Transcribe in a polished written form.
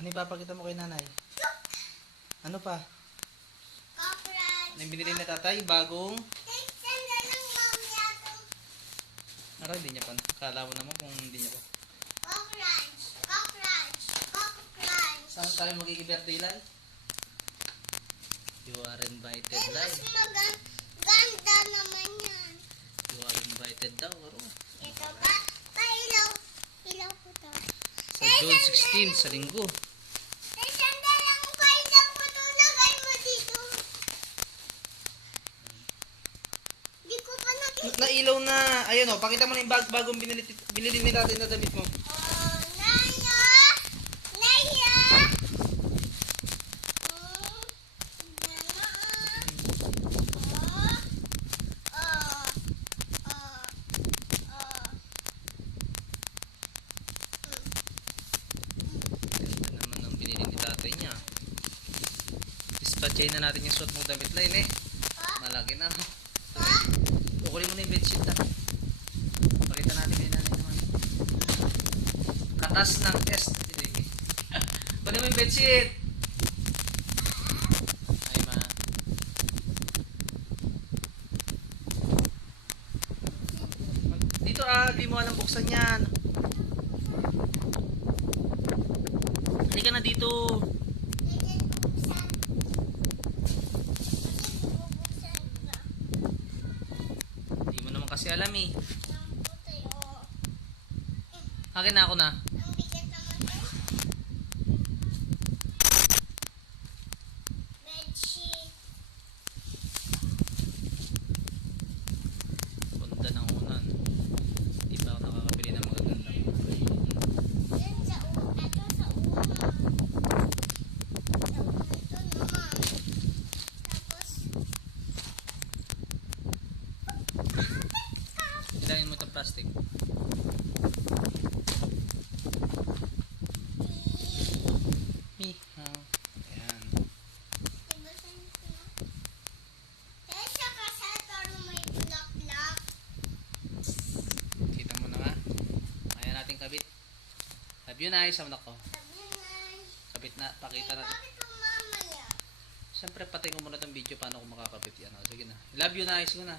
Ano ipapakita mo kay nanay? Ano pa? Cockroach. Ano yung binili na tatay? Bagong? Tanda lang mamaya to. Ara, hindi niya pa. Kala mo naman kung hindi niya pa. Cockroach. Cockroach. Cockroach. Saan tayo magkikibirthday live? You are invited Eh, mas live. maganda naman yan. You are invited daw. Aro. Ito pa. Pailaw. Ilaw ko to. Sa June 16, sa linggo. Sanda lang pailaw ko to. Lagay mo dito. Di ko pa nakita. Nailaw na. Ayun o, pakita mo na yung bagong binili ni tatay na damit mo. Oh, Naya! Naya! Oh, Nana. Oh, oh, oh. Ganda naman ang binili ni tatay niya. Dispatchay na natin yung suot mong damit line eh. Malaki na. Kukunin mo na yung bedsheet na. Pakita natin kay nanay naman. Katas ng S. Kunin mo yung bedsheet. Ay ma. Dito di mo alam buksan yan. Halika na dito. Hindi mo naman kasi alam eh. Akin na ako na. Punta ng unan. Hindi pa ako nakakabili ng magagandang. Ilangin mo itong plastic. Mihaw. Ayan. Kita mo na nga. Kaya natin kabit. Love you, Nay. Sama na ko. Kabit na. Pakita natin. Siyempre, patay ko muna itong video paano ko makakabit yan. Sige na. Love you, Nay. Sige na.